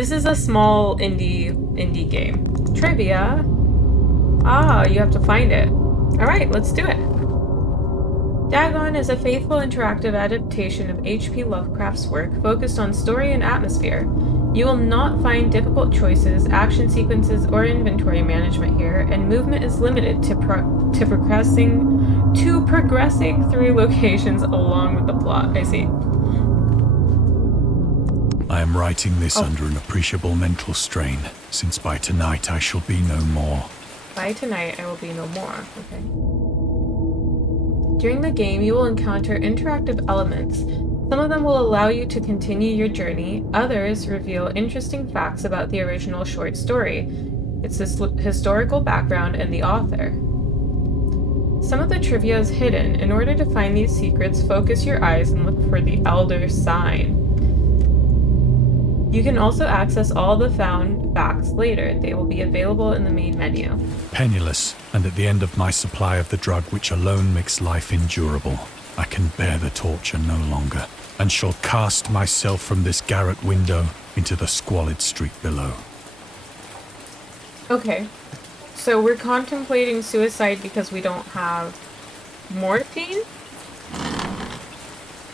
This is a small indie game. Trivia. Ah, you have to find it. Alright, let's do it. Dagon is a faithful interactive adaptation of H.P. Lovecraft's work focused on story and atmosphere. You will not find difficult choices, action sequences, or inventory management here, and movement is limited to progressing through locations along with the plot. I see. I am writing this under an appreciable mental strain, since by tonight I shall be no more. By tonight I will be no more. Okay. During the game, you will encounter interactive elements. Some of them will allow you to continue your journey, others reveal interesting facts about the original short story, its historical background, and the author. Some of the trivia is hidden. In order to find these secrets, focus your eyes and look for the Elder Sign. You can also access all the found facts later. They will be available in the main menu. Penniless, and at the end of my supply of the drug which alone makes life endurable, I can bear the torture no longer, and shall cast myself from this garret window into the squalid street below. Okay, so we're contemplating suicide because we don't have morphine?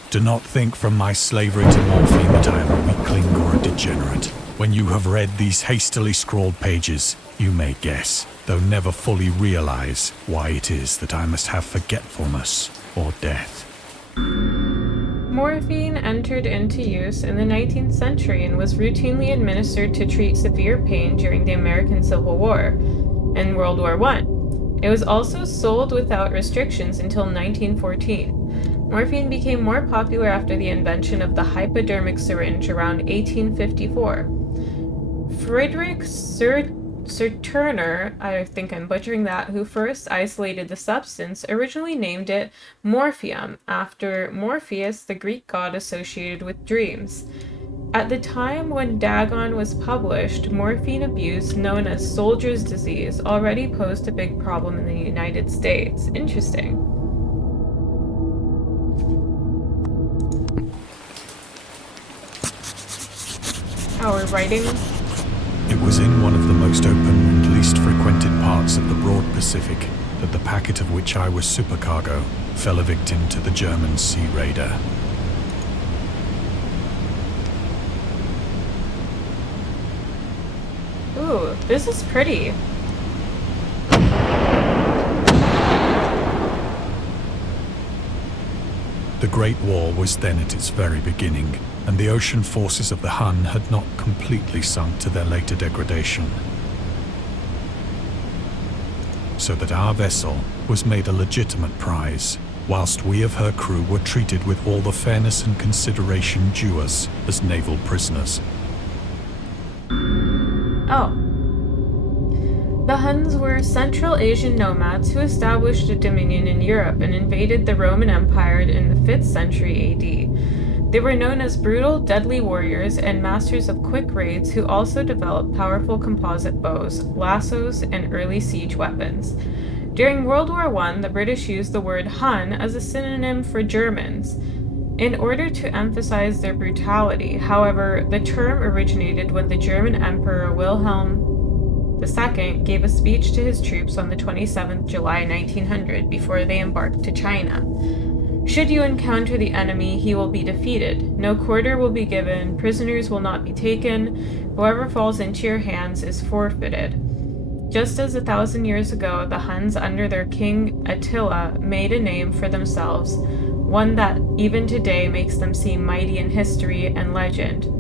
Do not think from my slavery to morphine that I am a weakling or a degenerate. When you have read these hastily scrawled pages, you may guess, though never fully realize, why it is that I must have forgetfulness or death. Morphine entered into use in the 19th century and was routinely administered to treat severe pain during the American Civil War and World War I. It was also sold without restrictions until 1914. Morphine became more popular after the invention of the hypodermic syringe around 1854. Friedrich Serturner, I think I'm butchering that, who first isolated the substance, originally named it morphium, after Morpheus, the Greek god associated with dreams. At the time when Dagon was published, morphine abuse, known as soldier's disease, already posed a big problem in the United States. Interesting. Our writing. It was in one of the most open and least frequented parts of the broad Pacific that the packet of which I was supercargo fell a victim to the German sea raider. Ooh, this is pretty. The Great War was then at its very beginning, and the ocean forces of the Hun had not completely sunk to their later degradation. So that our vessel was made a legitimate prize, whilst we of her crew were treated with all the fairness and consideration due us as naval prisoners. Oh. The Huns were Central Asian nomads who established a dominion in Europe and invaded the Roman Empire in the 5th century AD. They were known as brutal, deadly warriors and masters of quick raids who also developed powerful composite bows, lassos, and early siege weapons. During World War I, the British used the word Hun as a synonym for Germans in order to emphasize their brutality. However, the term originated when the German Emperor Wilhelm II gave a speech to his troops on the 27th July 1900 before they embarked to China. Should you encounter the enemy, he will be defeated. No quarter will be given, prisoners will not be taken, whoever falls into your hands is forfeited. Just as 1,000 years ago, the Huns under their king Attila made a name for themselves, one that even today makes them seem mighty in history and legend.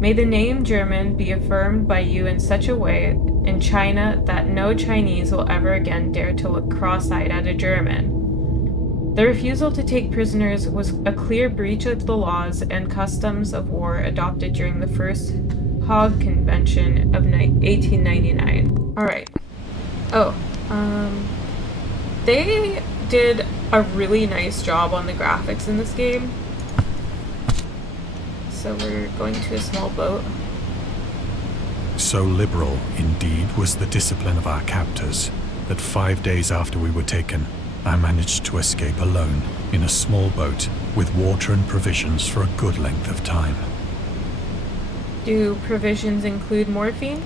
May the name German be affirmed by you in such a way in China that no Chinese will ever again dare to look cross-eyed at a German. The refusal to take prisoners was a clear breach of the laws and customs of war adopted during the First Hague Convention of 1899. Alright. They did a really nice job on the graphics in this game. So we're going to a small boat. So liberal, indeed, was the discipline of our captors, that 5 days after we were taken, I managed to escape alone in a small boat with water and provisions for a good length of time. Do provisions include morphine?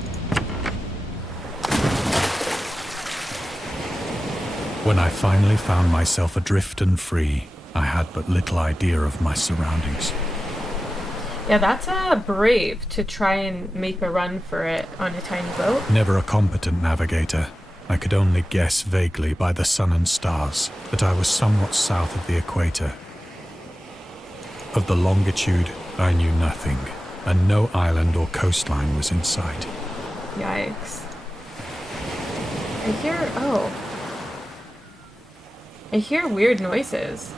When I finally found myself adrift and free, I had but little idea of my surroundings. Yeah, that's brave to try and make a run for it on a tiny boat. Never a competent navigator, I could only guess vaguely by the sun and stars that I was somewhat south of the equator. Of the longitude, I knew nothing, and no island or coastline was in sight. Yikes. I hear weird noises.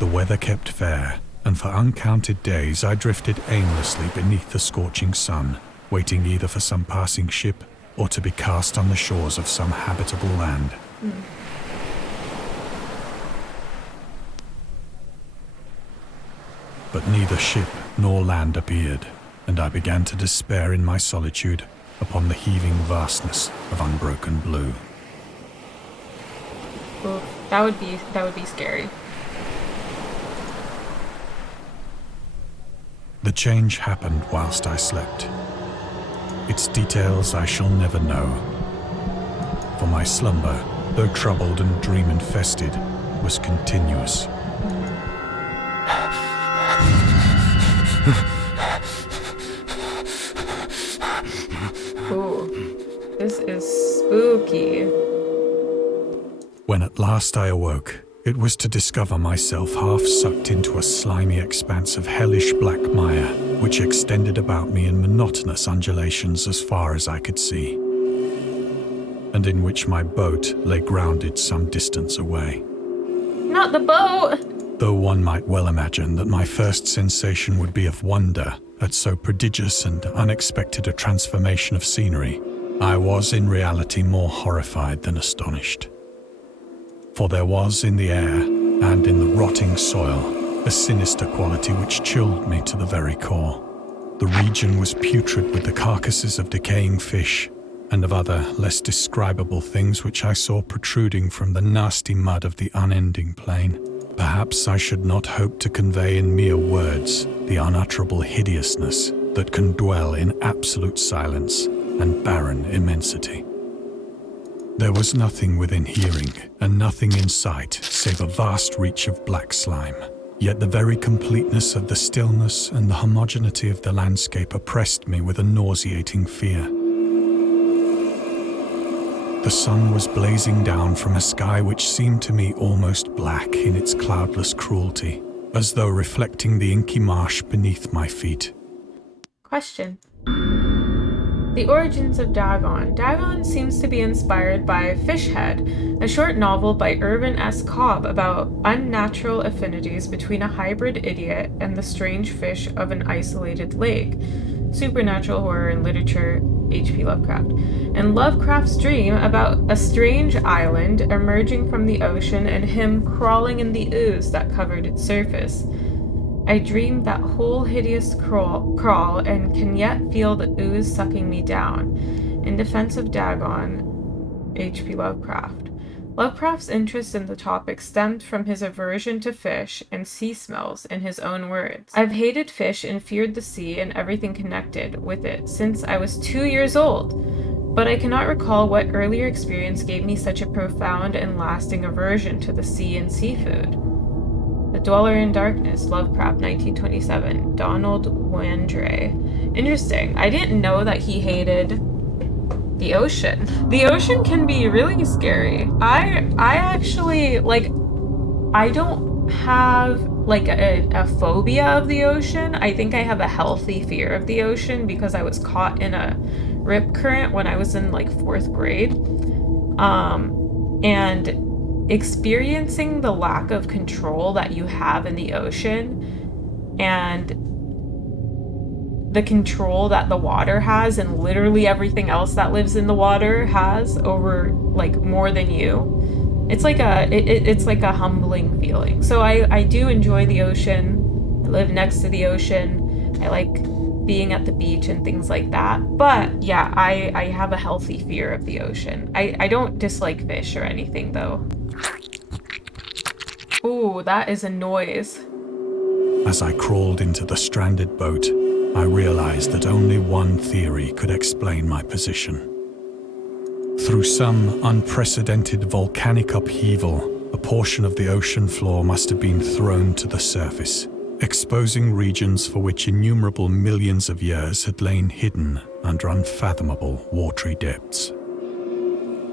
The weather kept fair, and for uncounted days I drifted aimlessly beneath the scorching sun, waiting either for some passing ship or to be cast on the shores of some habitable land. But neither ship nor land appeared, and I began to despair in my solitude upon the heaving vastness of unbroken blue. Oof, that would be scary. The change happened whilst I slept. Its details I shall never know. For my slumber, though troubled and dream-infested, was continuous. Ooh, this is spooky. When at last I awoke, it was to discover myself half sucked into a slimy expanse of hellish black mire, which extended about me in monotonous undulations as far as I could see, and in which my boat lay grounded some distance away. Not the boat! Though one might well imagine that my first sensation would be of wonder at so prodigious and unexpected a transformation of scenery, I was in reality more horrified than astonished. For there was in the air and in the rotting soil a sinister quality which chilled me to the very core. The region was putrid with the carcasses of decaying fish and of other less describable things which I saw protruding from the nasty mud of the unending plain. Perhaps I should not hope to convey in mere words the unutterable hideousness that can dwell in absolute silence and barren immensity. There was nothing within hearing, and nothing in sight, save a vast reach of black slime. Yet the very completeness of the stillness and the homogeneity of the landscape oppressed me with a nauseating fear. The sun was blazing down from a sky which seemed to me almost black in its cloudless cruelty, as though reflecting the inky marsh beneath my feet. Question. The origins of Dagon. Dagon seems to be inspired by Fishhead, a short novel by Irvin S. Cobb about unnatural affinities between a hybrid idiot and the strange fish of an isolated lake. Supernatural horror in literature, H.P. Lovecraft. And Lovecraft's dream about a strange island emerging from the ocean and him crawling in the ooze that covered its surface. I dreamed that whole hideous crawl and can yet feel the ooze sucking me down. In defense of Dagon, H.P. Lovecraft. Lovecraft's interest in the topic stemmed from his aversion to fish and sea smells, in his own words. I've hated fish and feared the sea and everything connected with it since I was 2 years old, but I cannot recall what earlier experience gave me such a profound and lasting aversion to the sea and seafood. The Dweller in Darkness, Lovecraft, 1927, Donald Wandre. Interesting. I didn't know that he hated the ocean. The ocean can be really scary. I actually, I don't have, a phobia of the ocean. I think I have a healthy fear of the ocean because I was caught in a rip current when I was in, 4th grade. And experiencing the lack of control that you have in the ocean and the control that the water has and literally everything else that lives in the water has over more than you. It's like a humbling feeling. So I do enjoy the ocean. I live next to the ocean. I like being at the beach and things like that. But yeah, I have a healthy fear of the ocean. I don't dislike fish or anything though. Ooh, that is a noise. As I crawled into the stranded boat, I realized that only one theory could explain my position. Through some unprecedented volcanic upheaval, a portion of the ocean floor must have been thrown to the surface, exposing regions for which innumerable millions of years had lain hidden under unfathomable watery depths.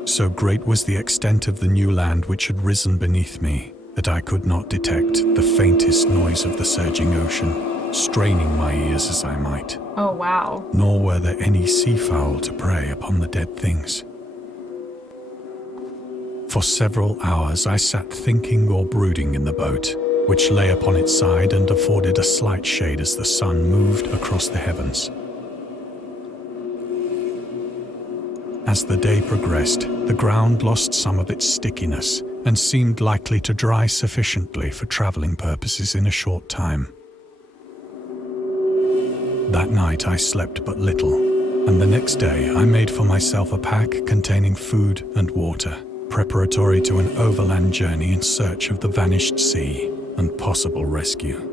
So great was the extent of the new land which had risen beneath me that I could not detect the faintest noise of the surging ocean, straining my ears as I might. Oh, wow. Nor were there any seafowl to prey upon the dead things. For several hours I sat thinking or brooding in the boat, which lay upon its side and afforded a slight shade as the sun moved across the heavens. As the day progressed, the ground lost some of its stickiness and seemed likely to dry sufficiently for traveling purposes in a short time. That night I slept but little, and the next day I made for myself a pack containing food and water, preparatory to an overland journey in search of the vanished sea and possible rescue.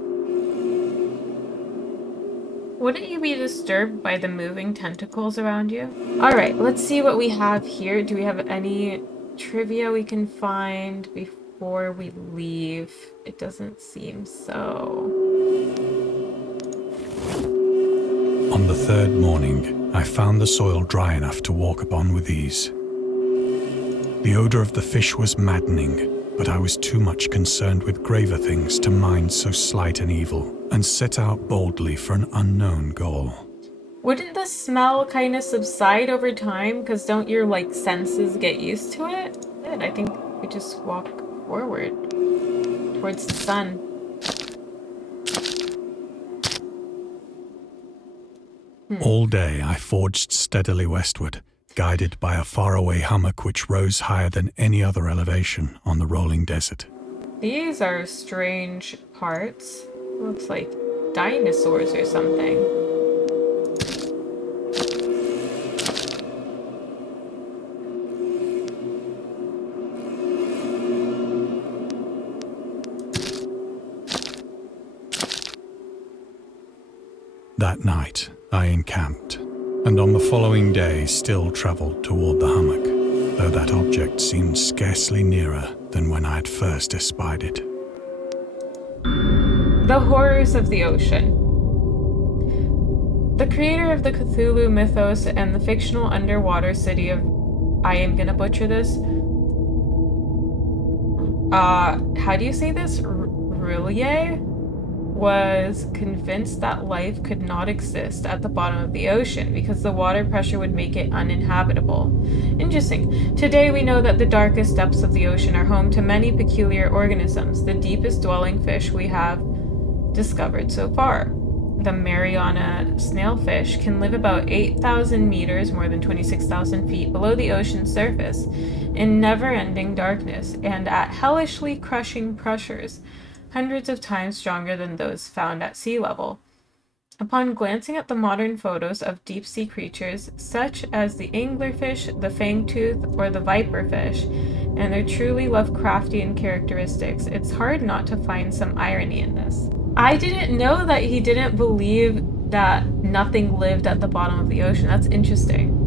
Wouldn't you be disturbed by the moving tentacles around you? Alright, let's see what we have here. Do we have any trivia we can find before we leave? It doesn't seem so. On the third morning, I found the soil dry enough to walk upon with ease. The odor of the fish was maddening, but I was too much concerned with graver things to mind so slight an evil, and set out boldly for an unknown goal. Wouldn't the smell kind of subside over time? Because don't your, senses get used to it? Good, I think we just walk forward towards the sun. All day I forged steadily westward, guided by a faraway hummock which rose higher than any other elevation on the rolling desert. These are strange parts. Looks like dinosaurs or something. That night, I encamped, and on the following day still travelled toward the hummock, though that object seemed scarcely nearer than when I had first espied it. The horrors of the ocean. The creator of the Cthulhu Mythos and the fictional underwater city of... I am gonna butcher this. How do you say this? Rillier? Was convinced that life could not exist at the bottom of the ocean because the water pressure would make it uninhabitable. Interesting. Today we know that the darkest depths of the ocean are home to many peculiar organisms, the deepest dwelling fish we have discovered so far. The Mariana snailfish can live about 8,000 meters, more than 26,000 feet, below the ocean's surface, in never-ending darkness and at hellishly crushing pressures, hundreds of times stronger than those found at sea level. Upon glancing at the modern photos of deep-sea creatures, such as the anglerfish, the fangtooth, or the viperfish, and their truly Lovecraftian characteristics, it's hard not to find some irony in this. I didn't know that he didn't believe that nothing lived at the bottom of the ocean. That's interesting.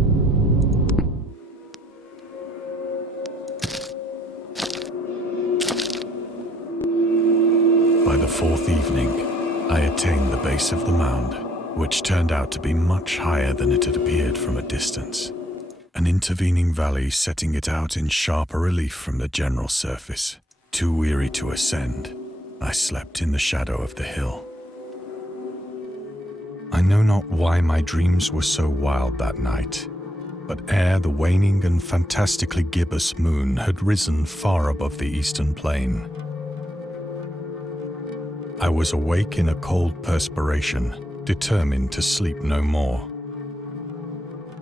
By the fourth evening, I attained the base of the mound, which turned out to be much higher than it had appeared from a distance, an intervening valley setting it out in sharper relief from the general surface. Too weary to ascend, I slept in the shadow of the hill. I know not why my dreams were so wild that night, but ere the waning and fantastically gibbous moon had risen far above the eastern plain, I was awake in a cold perspiration, determined to sleep no more.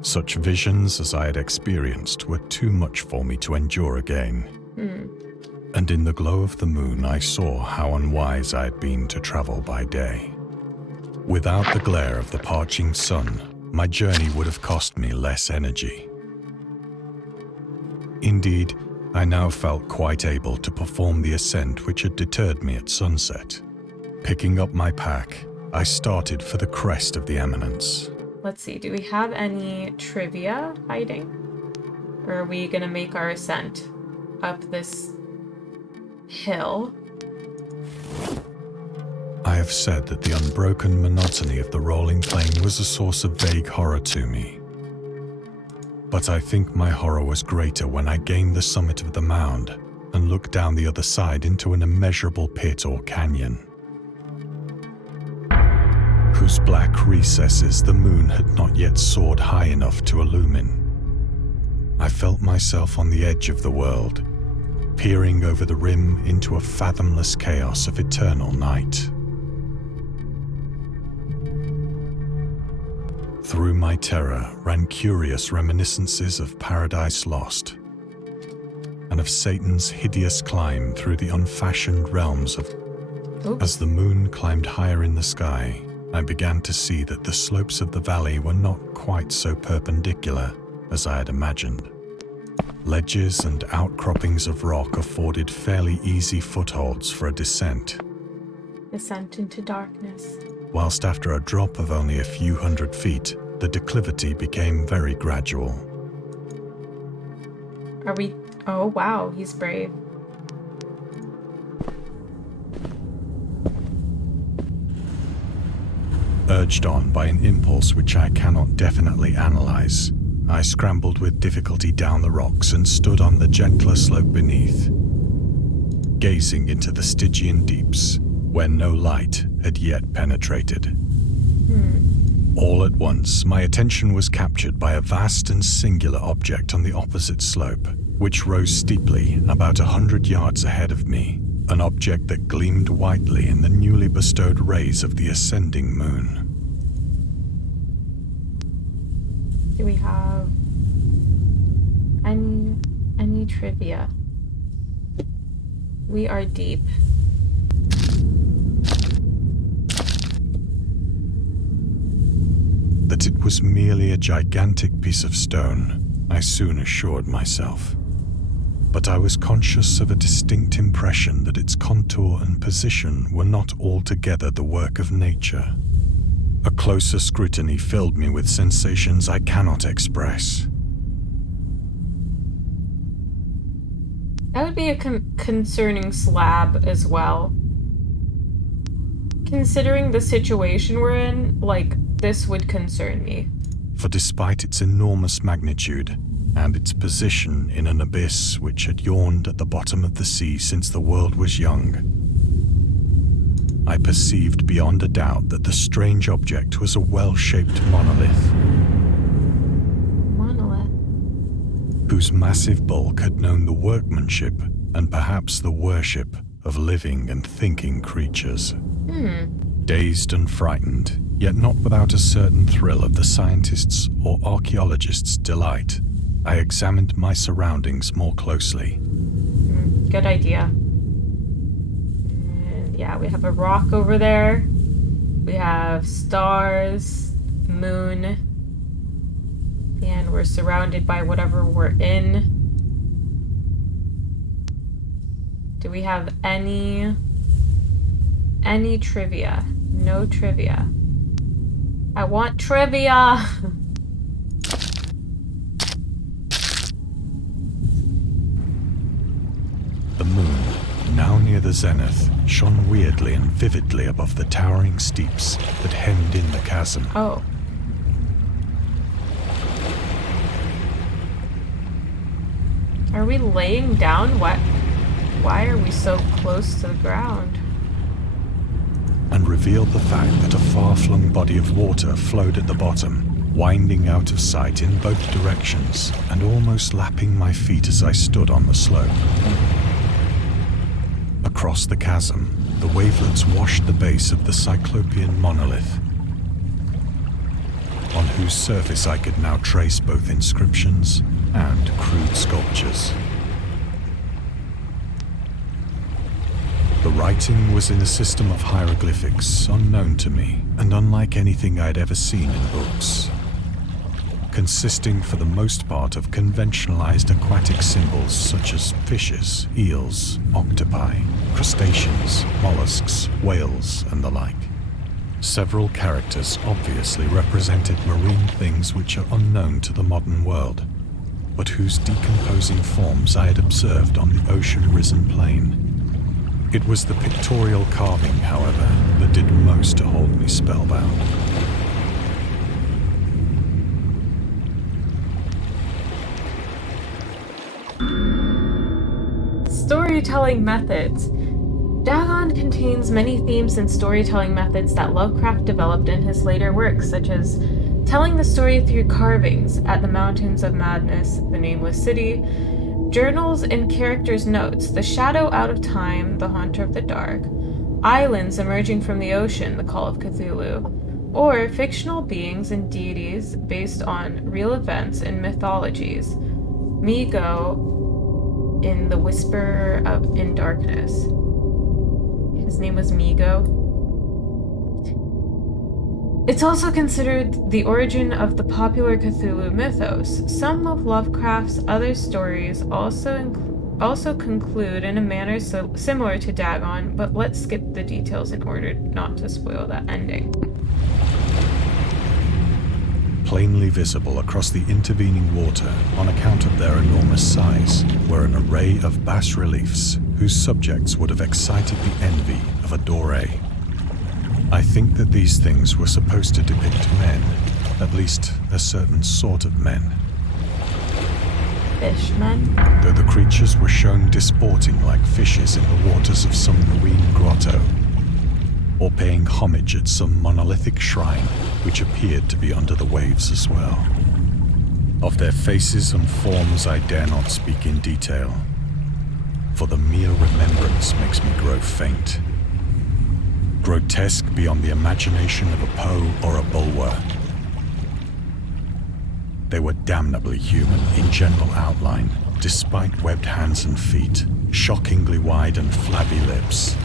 Such visions as I had experienced were too much for me to endure again. And in the glow of the moon I saw how unwise I had been to travel by day. Without the glare of the parching sun, my journey would have cost me less energy. Indeed, I now felt quite able to perform the ascent which had deterred me at sunset. Picking up my pack, I started for the crest of the eminence. Let's see, do we have any trivia hiding? Or are we gonna make our ascent up this hill? I have said that the unbroken monotony of the rolling plain was a source of vague horror to me. But I think my horror was greater when I gained the summit of the mound and looked down the other side into an immeasurable pit or canyon, whose black recesses the moon had not yet soared high enough to illumine. I felt myself on the edge of the world, peering over the rim into a fathomless chaos of eternal night. Through my terror ran curious reminiscences of Paradise Lost, and of Satan's hideous climb through the unfashioned realms of... Oops. As the moon climbed higher in the sky, I began to see that the slopes of the valley were not quite so perpendicular as I had imagined. Ledges and outcroppings of rock afforded fairly easy footholds for a descent. Descent into darkness. Whilst after a drop of only a few hundred feet, the declivity became very gradual. Are we... Oh, wow, he's brave. Urged on by an impulse which I cannot definitely analyze, I scrambled with difficulty down the rocks and stood on the gentler slope beneath, gazing into the Stygian deeps, where no light had yet penetrated. All at once, my attention was captured by a vast and singular object on the opposite slope, which rose steeply about 100 yards ahead of me, an object that gleamed whitely in the newly bestowed rays of the ascending moon. Do we have any trivia? We are deep. That it was merely a gigantic piece of stone, I soon assured myself. But I was conscious of a distinct impression that its contour and position were not altogether the work of nature. A closer scrutiny filled me with sensations I cannot express. That would be a concerning slab as well. Considering the situation we're in, like, this would concern me. For despite its enormous magnitude, and its position in an abyss which had yawned at the bottom of the sea since the world was young, I perceived beyond a doubt that the strange object was a well-shaped monolith. Monolith? Whose massive bulk had known the workmanship and perhaps the worship of living and thinking creatures. Dazed and frightened, yet not without a certain thrill of the scientist's or archaeologist's delight, I examined my surroundings more closely. Good idea. And yeah, we have a rock over there. We have stars, moon, and we're surrounded by whatever we're in. Do we have any trivia? No trivia. I want trivia! The moon, now near the zenith, shone weirdly and vividly above the towering steeps that hemmed in the chasm. Oh. Are we laying down? Why are we so close to the ground? And revealed the fact that a far-flung body of water flowed at the bottom, winding out of sight in both directions and almost lapping my feet as I stood on the slope. Across the chasm, the wavelets washed the base of the Cyclopean monolith, on whose surface I could now trace both inscriptions and crude sculptures. The writing was in a system of hieroglyphics unknown to me and unlike anything I'd ever seen in books. consisting for the most part of conventionalized aquatic symbols such as fishes, eels, octopi, crustaceans, mollusks, whales, and the like. Several characters obviously represented marine things which are unknown to the modern world, but whose decomposing forms I had observed on the ocean-risen plain. It was the pictorial carving, however, that did most to hold me spellbound. Storytelling methods. Dagon contains many themes and storytelling methods that Lovecraft developed in his later works, such as telling the story through carvings at the Mountains of Madness, the Nameless City, journals and characters' notes, the shadow out of time, the haunter of the dark, islands emerging from the ocean, the call of Cthulhu, or fictional beings and deities based on real events and mythologies. Migo in The Whisper in Darkness. His name was Migo. It's also considered the origin of the popular Cthulhu Mythos. Some of Lovecraft's other stories also conclude in a manner similar to Dagon, but let's skip the details in order not to spoil that ending. Plainly visible across the intervening water on account of their enormous size were an array of bas-reliefs whose subjects would have excited the envy of a doré. I think that these things were supposed to depict men, at least a certain sort of men. Fishmen? Though the creatures were shown disporting like fishes in the waters of some marine grotto, or paying homage at some monolithic shrine which appeared to be under the waves as well. Of their faces and forms I dare not speak in detail, for the mere remembrance makes me grow faint. Grotesque beyond the imagination of a Poe or a Bulwer. They were damnably human in general outline, despite webbed hands and feet, shockingly wide and flabby lips,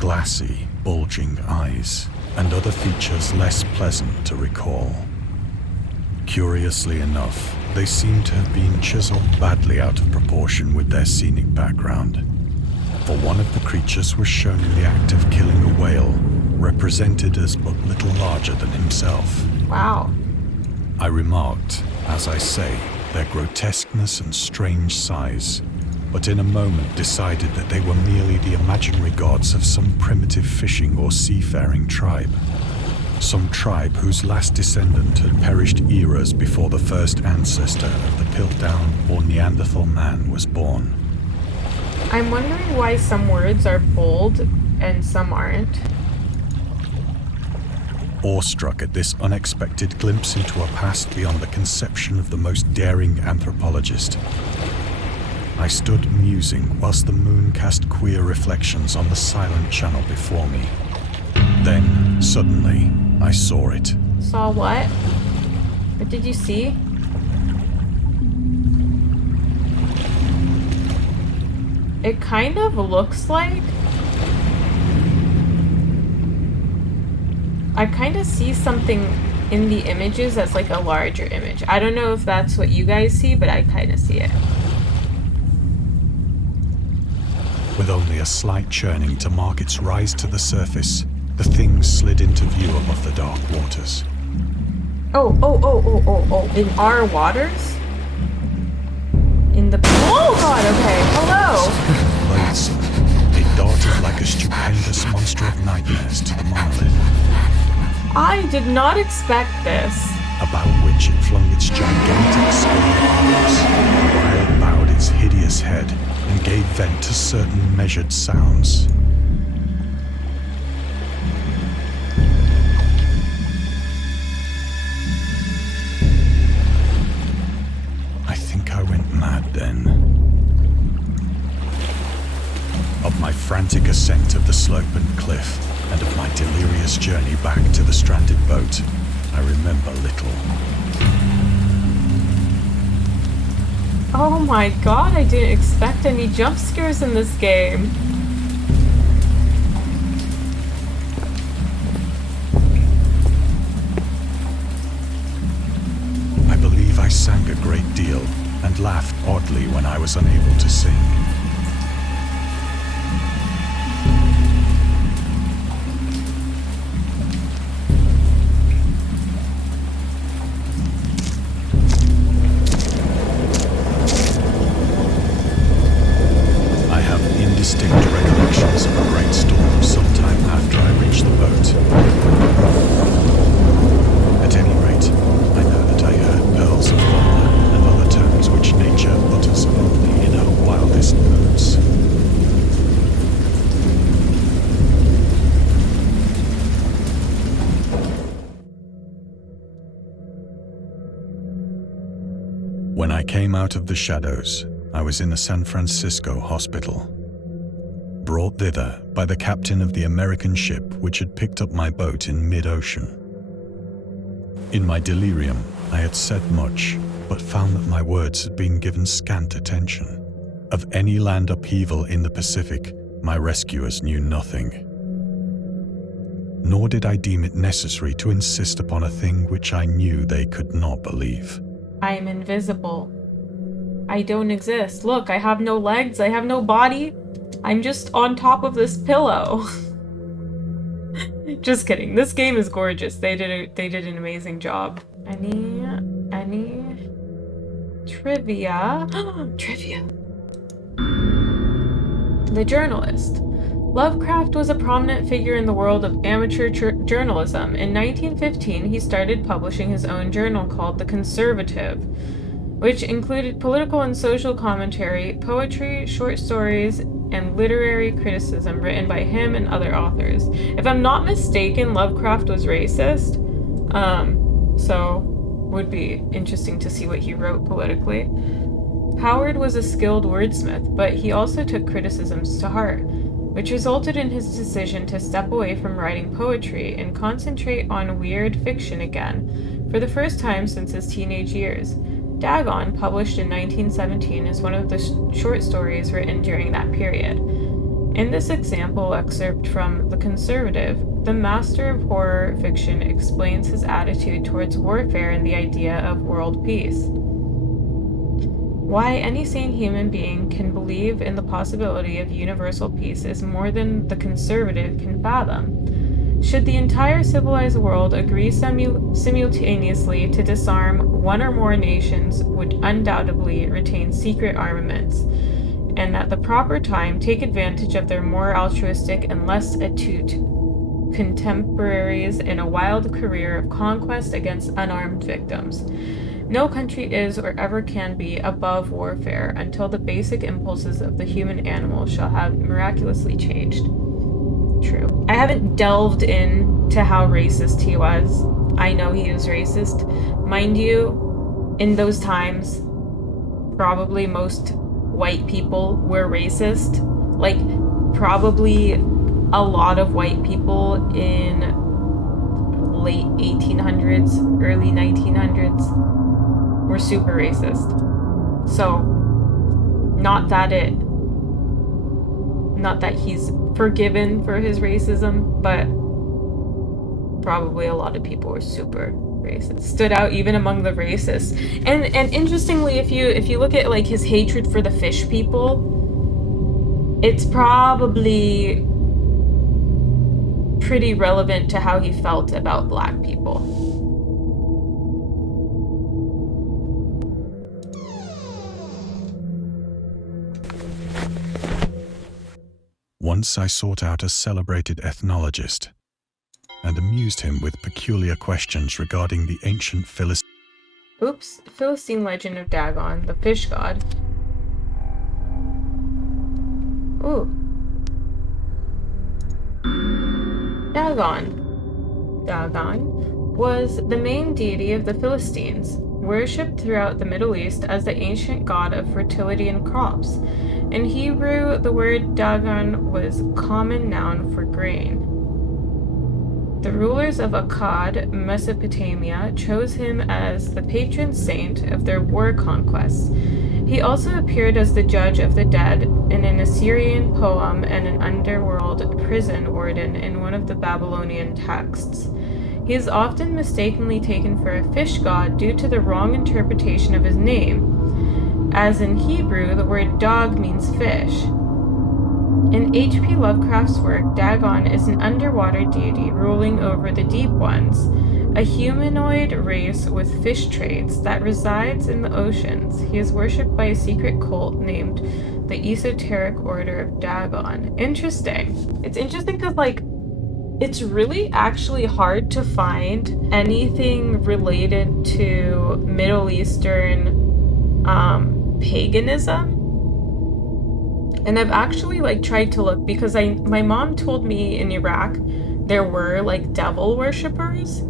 glassy, bulging eyes, and other features less pleasant to recall. Curiously enough, they seemed to have been chiseled badly out of proportion with their scenic background, for one of the creatures was shown in the act of killing a whale, represented as but little larger than himself. Wow. I remarked, as I say, their grotesqueness and strange size, but in a moment decided that they were merely the imaginary gods of some primitive fishing or seafaring tribe. Some tribe whose last descendant had perished eras before the first ancestor of the Piltdown or Neanderthal man was born. I'm wondering why some words are bold and some aren't. Awestruck at this unexpected glimpse into a past beyond the conception of the most daring anthropologist, I stood musing whilst the moon cast queer reflections on the silent channel before me. Then, suddenly, I saw it. Saw what? What did you see? It kind of looks like... I kind of see something in the images that's like a larger image. I don't know if that's what you guys see, but I kind of see it. With only a slight churning to mark its rise to the surface, the thing slid into view above the dark waters. Oh, in our waters? In the... Oh god, okay, hello! Loathsome, it darted like a stupendous monster of nightmares to the monolith, I did not expect this. about which it flung its gigantic scaly arms, while it bowed its hideous head and gave vent to certain measured sounds. I think I went mad then. Of my frantic ascent of the slope and cliff, and of my delirious journey back to the stranded boat, I remember little. Oh my god, I didn't expect any jump scares in this game. I believe a great deal and laughed oddly when I was unable to sing. I have indistinct recollections of a great storm sometime after I reached the boat. At any rate, I know that I heard pearls of thunder and other tones which nature utters only in her wildest moods. When I came out of the shadows, I was in a San Francisco hospital, brought thither by the captain of the American ship which had picked up my boat in mid-ocean. In my delirium, I had said much, but found that my words had been given scant attention. Of any land upheaval in the Pacific, my rescuers knew nothing. Nor did I deem it necessary to insist upon a thing which I knew they could not believe. I am invisible. I don't exist. Look, I have no legs, I have no body. I'm just on top of this pillow. Just kidding. This game is gorgeous. They did an amazing job. Any trivia? Trivia. The journalist. Lovecraft was a prominent figure in the world of amateur journalism. In 1915, he started publishing his own journal called The Conservative, which included political and social commentary, poetry, short stories, and literary criticism written by him and other authors. If I'm not mistaken, Lovecraft was racist, so would be interesting to see what he wrote politically. Howard was a skilled wordsmith, but he also took criticisms to heart, which resulted in his decision to step away from writing poetry and concentrate on weird fiction again, for the first time since his teenage years. Dagon, published in 1917, is one of the short stories written during that period. In this example excerpt from The Conservative, the master of horror fiction explains his attitude towards warfare and the idea of world peace. Why any sane human being can believe in the possibility of universal peace is more than the conservative can fathom. Should the entire civilized world agree simultaneously to disarm, one or more nations would undoubtedly retain secret armaments, and at the proper time take advantage of their more altruistic and less astute contemporaries in a wild career of conquest against unarmed victims. No country is or ever can be above warfare until the basic impulses of the human animal shall have miraculously changed. True. I haven't delved into how racist he was. I know he was racist. Mind you, in those times, probably most white people were racist. Like, probably a lot of white people in late 1800s, early 1900s were super racist. So, not that he's forgiven for his racism, but probably a lot of people were super racist. Stood out even among the racists. And interestingly, if you look at like his hatred for the fish people, it's probably pretty relevant to how he felt about black people. Once I sought out a celebrated ethnologist and amused him with peculiar questions regarding the ancient Philistine legend of Dagon, the fish god. Ooh. Dagon was the main deity of the Philistines, worshipped throughout the Middle East as the ancient god of fertility and crops. In Hebrew, the word Dagon was common noun for grain. The rulers of Akkad, Mesopotamia, chose him as the patron saint of their war conquests. He also appeared as the judge of the dead in an Assyrian poem and an underworld prison warden in one of the Babylonian texts. He is often mistakenly taken for a fish god due to the wrong interpretation of his name, as in Hebrew the word dog means fish. In H.P. Lovecraft's work, Dagon is an underwater deity ruling over the deep ones, a humanoid race with fish traits that resides in the oceans. He is worshipped by a secret cult named the Esoteric Order of Dagon. Interesting. It's interesting because, like, it's really actually hard to find anything related to Middle Eastern paganism. And I've actually, like, tried to look because my mom told me in Iraq there were, like, devil worshippers.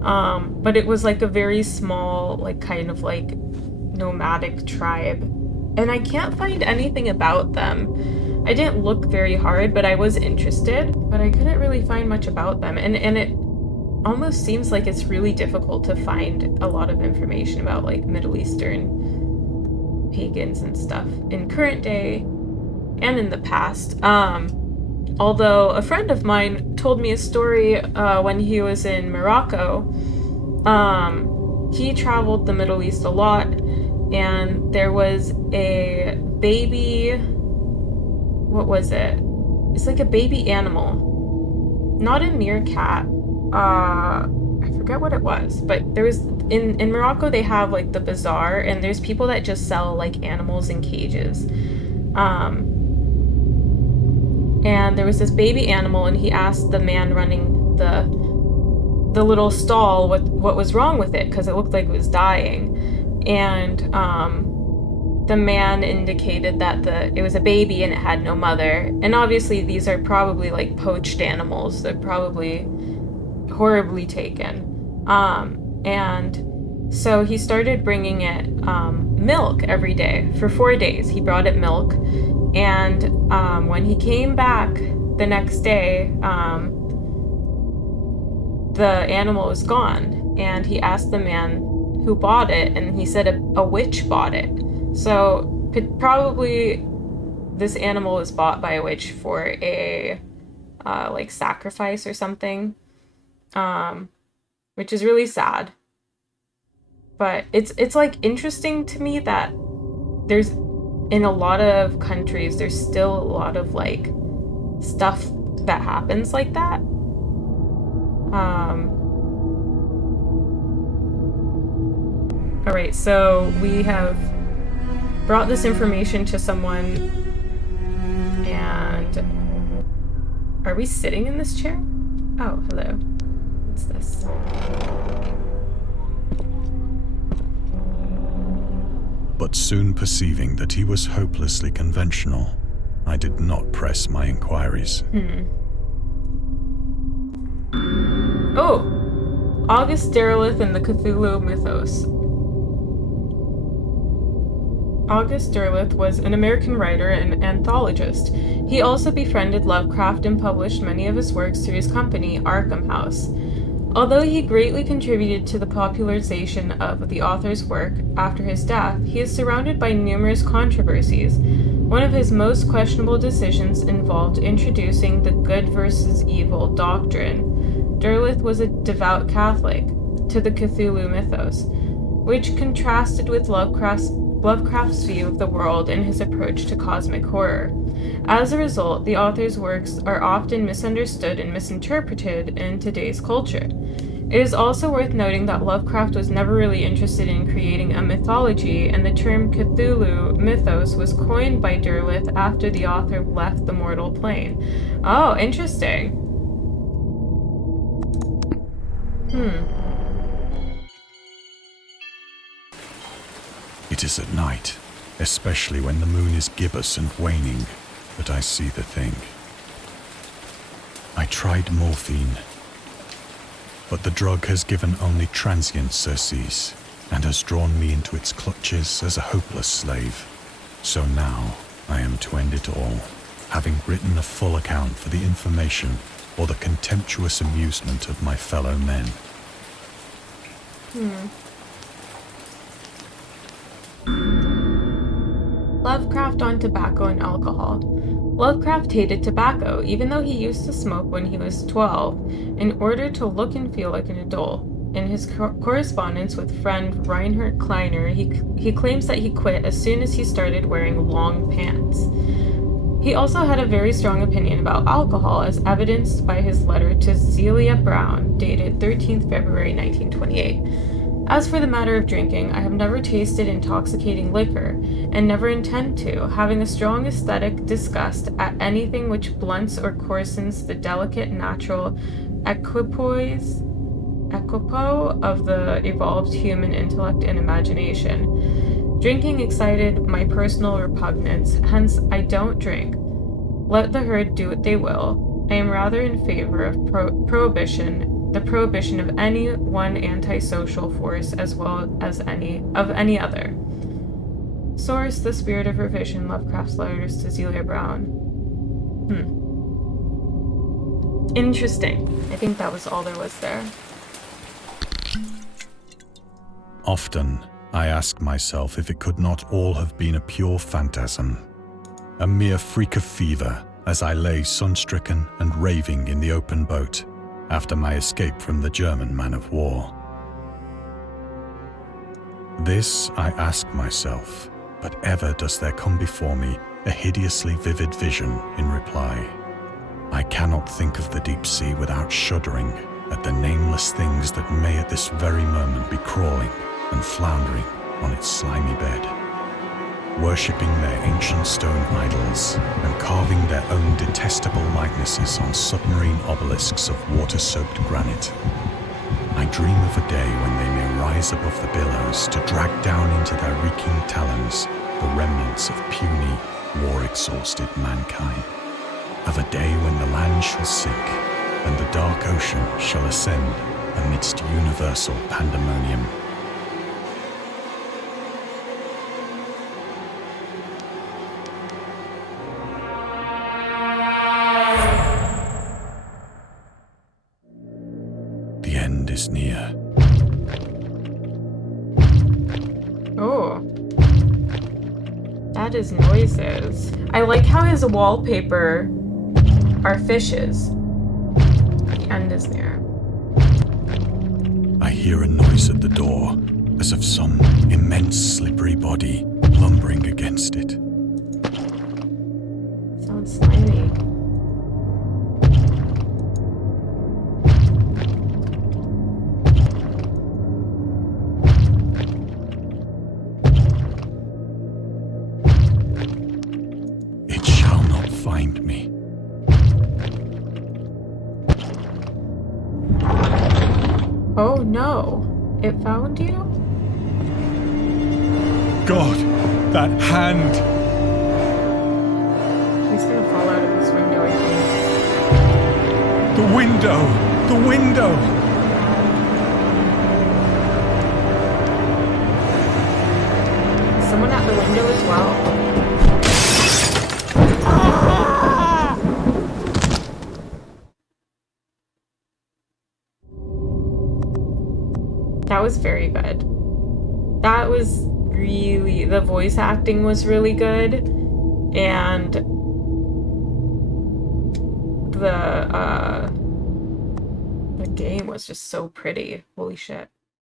But it was, like, a very small, like, kind of, like, nomadic tribe. And I can't find anything about them. I didn't look very hard, but I was interested. But I couldn't really find much about them. And it almost seems like it's really difficult to find a lot of information about, like, Middle Eastern pagans and stuff in current day and in the past. Although a friend of mine told me a story when he was in Morocco. He traveled the Middle East a lot, and there was a baby, what was it? It's like a baby animal. Not a meerkat. I forget what it was, but there was, in Morocco they have, like, the bazaar, and there's people that just sell, like, animals in cages. And there was this baby animal, and he asked the man running the little stall what was wrong with it, because it looked like it was dying. And the man indicated that it was a baby and it had no mother. And obviously these are probably, like, poached animals. They're probably horribly taken. And so he started bringing it milk every day for 4 days. He brought it milk. And when he came back the next day, the animal was gone. And he asked the man who bought it, and he said a witch bought it. So probably this animal was bought by a witch for a like, sacrifice or something, which is really sad. But it's like interesting to me that there's, in a lot of countries, there's still a lot of, like, stuff that happens like that. Alright, so we have brought this information to someone, and are we sitting in this chair? Oh, hello. What's this? But soon perceiving that he was hopelessly conventional, I did not press my inquiries. Oh! August Derleth and the Cthulhu Mythos. August Derleth was an American writer and anthologist. He also befriended Lovecraft and published many of his works through his company, Arkham House. Although he greatly contributed to the popularization of the author's work after his death, he is surrounded by numerous controversies. One of his most questionable decisions involved introducing the good versus evil doctrine. Derleth was a devout Catholic to the Cthulhu Mythos, which contrasted with Lovecraft's view of the world and his approach to cosmic horror. As a result, the author's works are often misunderstood and misinterpreted in today's culture. It is also worth noting that Lovecraft was never really interested in creating a mythology, and the term Cthulhu Mythos was coined by Derleth after the author left the mortal plane. Oh, interesting. It is at night, especially when the moon is gibbous and waning, that I see the thing. I tried morphine, but the drug has given only transient surcease and has drawn me into its clutches as a hopeless slave. So now I am to end it all, having written a full account for the information or the contemptuous amusement of my fellow men. Lovecraft on tobacco and alcohol. Lovecraft hated tobacco, even though he used to smoke when he was 12, in order to look and feel like an adult. In his correspondence with friend Reinhard Kleiner, he claims that he quit as soon as he started wearing long pants. He also had a very strong opinion about alcohol, as evidenced by his letter to Zelia Brown, dated 13th February 1928. As for the matter of drinking, I have never tasted intoxicating liquor, and never intend to, having a strong aesthetic disgust at anything which blunts or coarsens the delicate natural equipoise of the evolved human intellect and imagination. Drinking excited my personal repugnance, hence I don't drink. Let the herd do what they will. I am rather in favor of the prohibition of any one antisocial force as well as any other. Source: The Spirit of Revision, Lovecraft's Letters to Zelia Brown. Interesting. I think that was all there was there. Often, I ask myself if it could not all have been a pure phantasm, a mere freak of fever as I lay sun-stricken and raving in the open boat after my escape from the German man-of-war. This I ask myself, but ever does there come before me a hideously vivid vision in reply. I cannot think of the deep sea without shuddering at the nameless things that may at this very moment be crawling and floundering on its slimy bed, worshipping their ancient stone idols and carving their own detestable likenesses on submarine obelisks of water-soaked granite. I dream of a day when they may rise above the billows to drag down into their reeking talons the remnants of puny, war-exhausted mankind. Of a day when the land shall sink and the dark ocean shall ascend amidst universal pandemonium. The end is near. Oh. That is noises. I like how his wallpaper are fishes. The end is near. I hear a noise at the door, as of some immense slippery body lumbering against it. Sounds slimy. It shall not find me. Oh no. It found you? God, that hand! He's gonna fall out of his window, I think. The window! The window! Someone at the window as well. That was very good. That was really, the voice acting was really good, and the game was just so pretty. Holy shit.